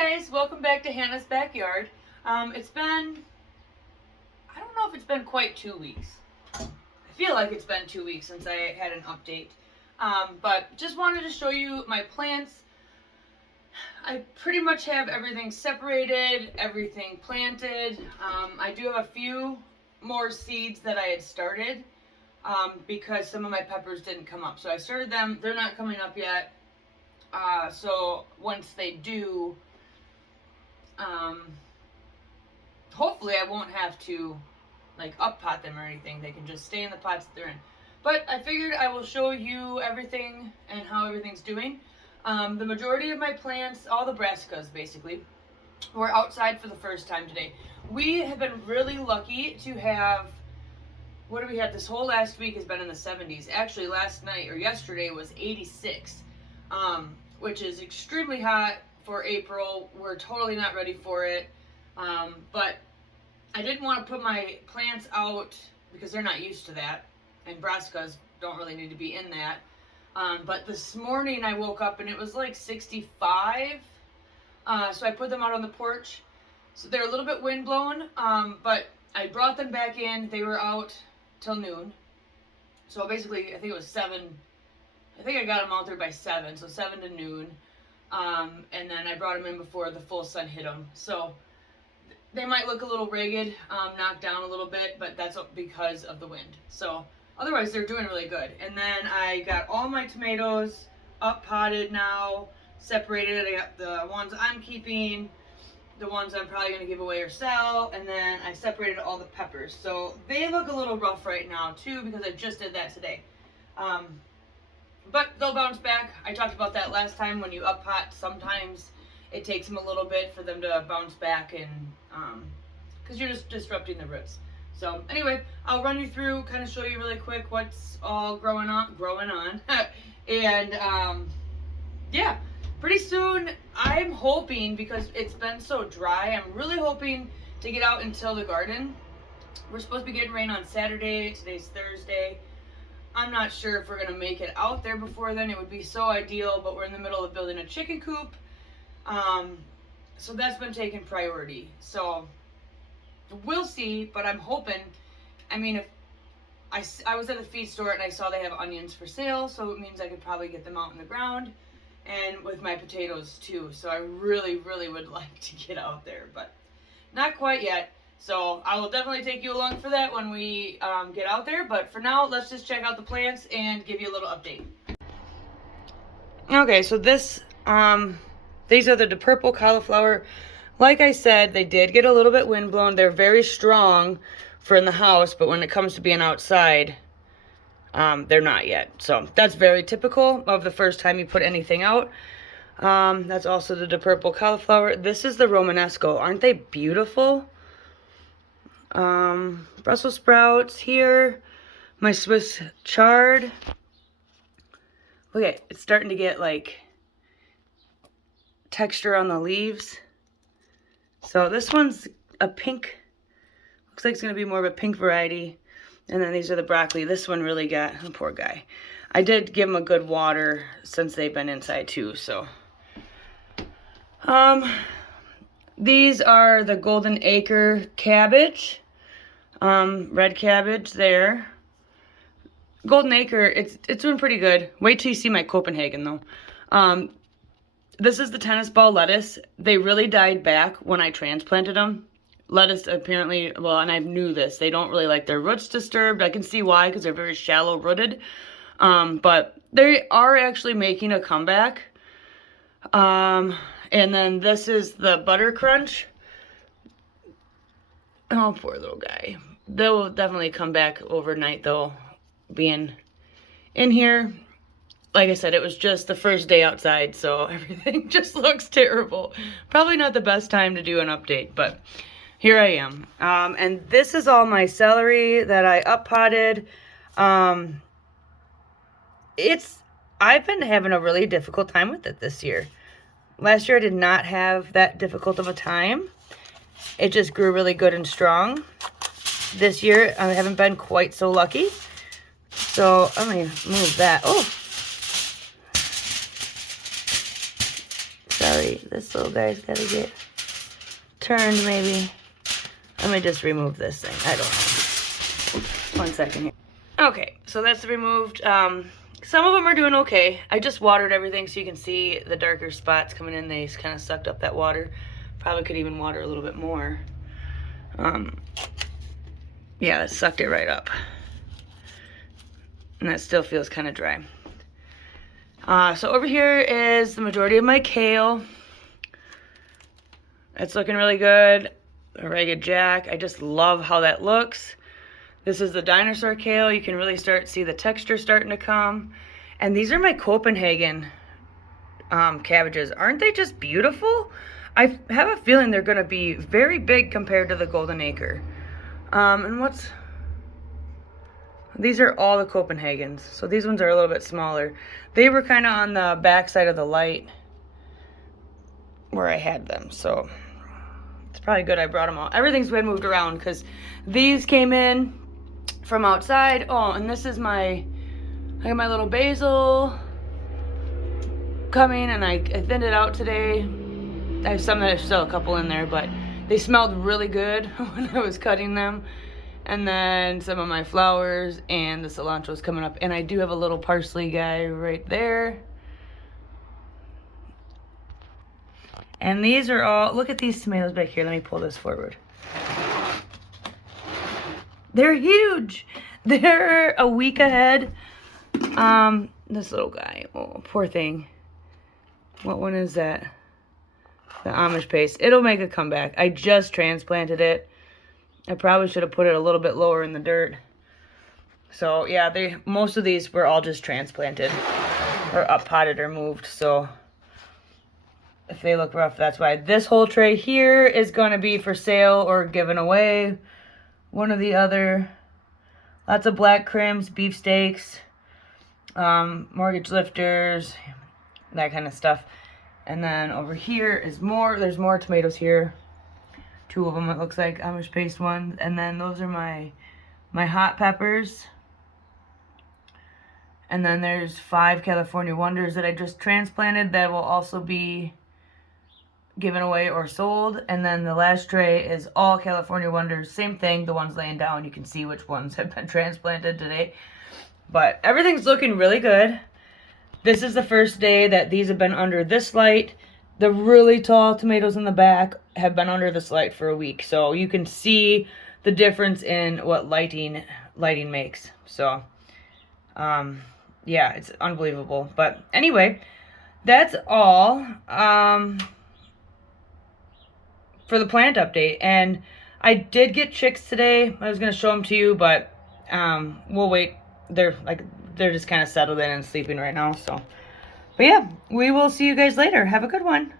guys, welcome back to Hannah's Backyard. It's been, I don't know if it's been quite 2 weeks. I feel like it's been 2 weeks since I had an update. But just wanted to show you my plants. I pretty much have everything separated, everything planted. I do have a few more seeds that I had started because some of my peppers didn't come up. So I started them, they're not coming up yet. So once they do, hopefully I won't have to like up pot them or anything. They can just stay in the pots that they're in. But I figured I will show you everything and how everything's doing. The majority of my plants, all the brassicas basically, were outside for the first time today. We have been really lucky to have, what do we have? This whole last week has been in the 70s. Actually last night or yesterday was 86. Which is extremely hot for April. We're totally not ready for it. But I didn't want to put my plants out because they're not used to that. And brassicas don't really need to be in that. But this morning I woke up and it was like 65. So I put them out on the porch. So they're a little bit windblown. But I brought them back in. They were out till noon. So basically I think it was 7. I think I got them out there by 7, so 7 to noon. And then I brought them in before the full sun hit them. So they might look a little ragged, knocked down a little bit, but that's because of the wind. So otherwise they're doing really good. And then I got all my tomatoes up potted now, separated. I got the ones I'm keeping, the ones I'm probably going to give away or sell, and then I separated all the peppers. So they look a little rough right now too because I just did that today. But they'll bounce back. I talked about that last time. When you up pot, sometimes it takes them a little bit for them to bounce back, and because you're just disrupting the roots. So anyway, I'll run you through, kind of show you really quick what's all growing on, and yeah, pretty soon I'm hoping, because it's been so dry, I'm really hoping to get out and till the garden. We're supposed to be getting rain on Saturday. Today's Thursday. I'm not sure if we're going to make it out there before then. It would be so ideal, but we're in the middle of building a chicken coop. So that's been taking priority. So we'll see, but I'm hoping, I mean, if I was at the feed store and I saw they have onions for sale, so it means I could probably get them out in the ground, and with my potatoes too. So I really, really would like to get out there, but not quite yet. So I will definitely take you along for that when we get out there. But for now, let's just check out the plants and give you a little update. Okay, so these are the purple cauliflower. Like I said, they did get a little bit windblown. They're very strong for in the house, but when it comes to being outside, they're not yet. So that's very typical of the first time you put anything out. That's also the purple cauliflower. This is the Romanesco. Aren't they beautiful? Brussels sprouts here, my Swiss chard. Okay, it's starting to get like texture on the leaves. So this one's a pink, looks like it's going to be more of a pink variety. And then these are the broccoli. This one really got, oh, poor guy. I did give him a good water since they've been inside too, so. These are the Golden Acre cabbage, red cabbage there. Golden Acre, it's doing pretty good. Wait till you see my Copenhagen though. This is the tennis ball lettuce. They really died back when I transplanted them. Lettuce apparently, well, and I knew this, they don't really like their roots disturbed. I can see why, because they're very shallow rooted. But they are actually making a comeback. And then this is the Butter Crunch. Oh, poor little guy. They'll definitely come back overnight, though, being in here. Like I said, it was just the first day outside, so everything just looks terrible. Probably not the best time to do an update, but here I am. And this is all my celery that I up-potted. I've been having a really difficult time with it this year. Last year I did not have that difficult of a time. It just grew really good and strong. This year I haven't been quite so lucky. So let me move that. Oh, sorry. Sorry, this little guy's gotta get turned maybe. Let me just remove this thing. I don't know. 1 second here. Okay, so that's removed. Some of them are doing okay. I just watered everything so you can see the darker spots coming in. They kind of sucked up that water. Probably could even water a little bit more. Yeah, that sucked it right up. And that still feels kind of dry. So over here is the majority of my kale. It's looking really good. A ragged jack. I just love how that looks. This is the dinosaur kale. You can really see the texture starting to come. And these are my Copenhagen cabbages. Aren't they just beautiful? I have a feeling they're going to be very big compared to the Golden Acre. These are all the Copenhagens. So these ones are a little bit smaller. They were kind of on the back side of the light where I had them. So it's probably good I brought them all. Everything's been moved around because these came in from outside. Oh, and this is I got my little basil coming, and I thinned it out today. I have some that there's still a couple in there, but they smelled really good when I was cutting them. And then some of my flowers, and the cilantro's coming up. And I do have a little parsley guy right there. And these are all, look at these tomatoes back here. Let me pull this forward. They're huge. They're a week ahead. This little guy, oh, poor thing. What one is that? The Amish paste. It'll make a comeback. I just transplanted it. I probably should have put it a little bit lower in the dirt. So yeah, most of these were all just transplanted or up potted or moved. So if they look rough, that's why. This whole tray here is going to be for sale or given away. One or the other. Lots of black crims, beefsteaks, mortgage lifters, that kind of stuff. And then over here is more. There's more tomatoes here. 2 of them, it looks like, Amish paste ones. And then those are my hot peppers. And then there's 5 California Wonders that I just transplanted that will also be given away or sold. And then the last tray is all California Wonders. Same thing, the ones laying down. You can see which ones have been transplanted today. But everything's looking really good. This is the first day that these have been under this light. The really tall tomatoes in the back have been under this light for a week. So you can see the difference in what lighting makes. So, yeah, it's unbelievable. But anyway, that's all for the plant update. And I did get chicks today. I was going to show them to you, but we'll wait. They're just kind of settled in and sleeping right now. So, but yeah, we will see you guys later. Have a good one.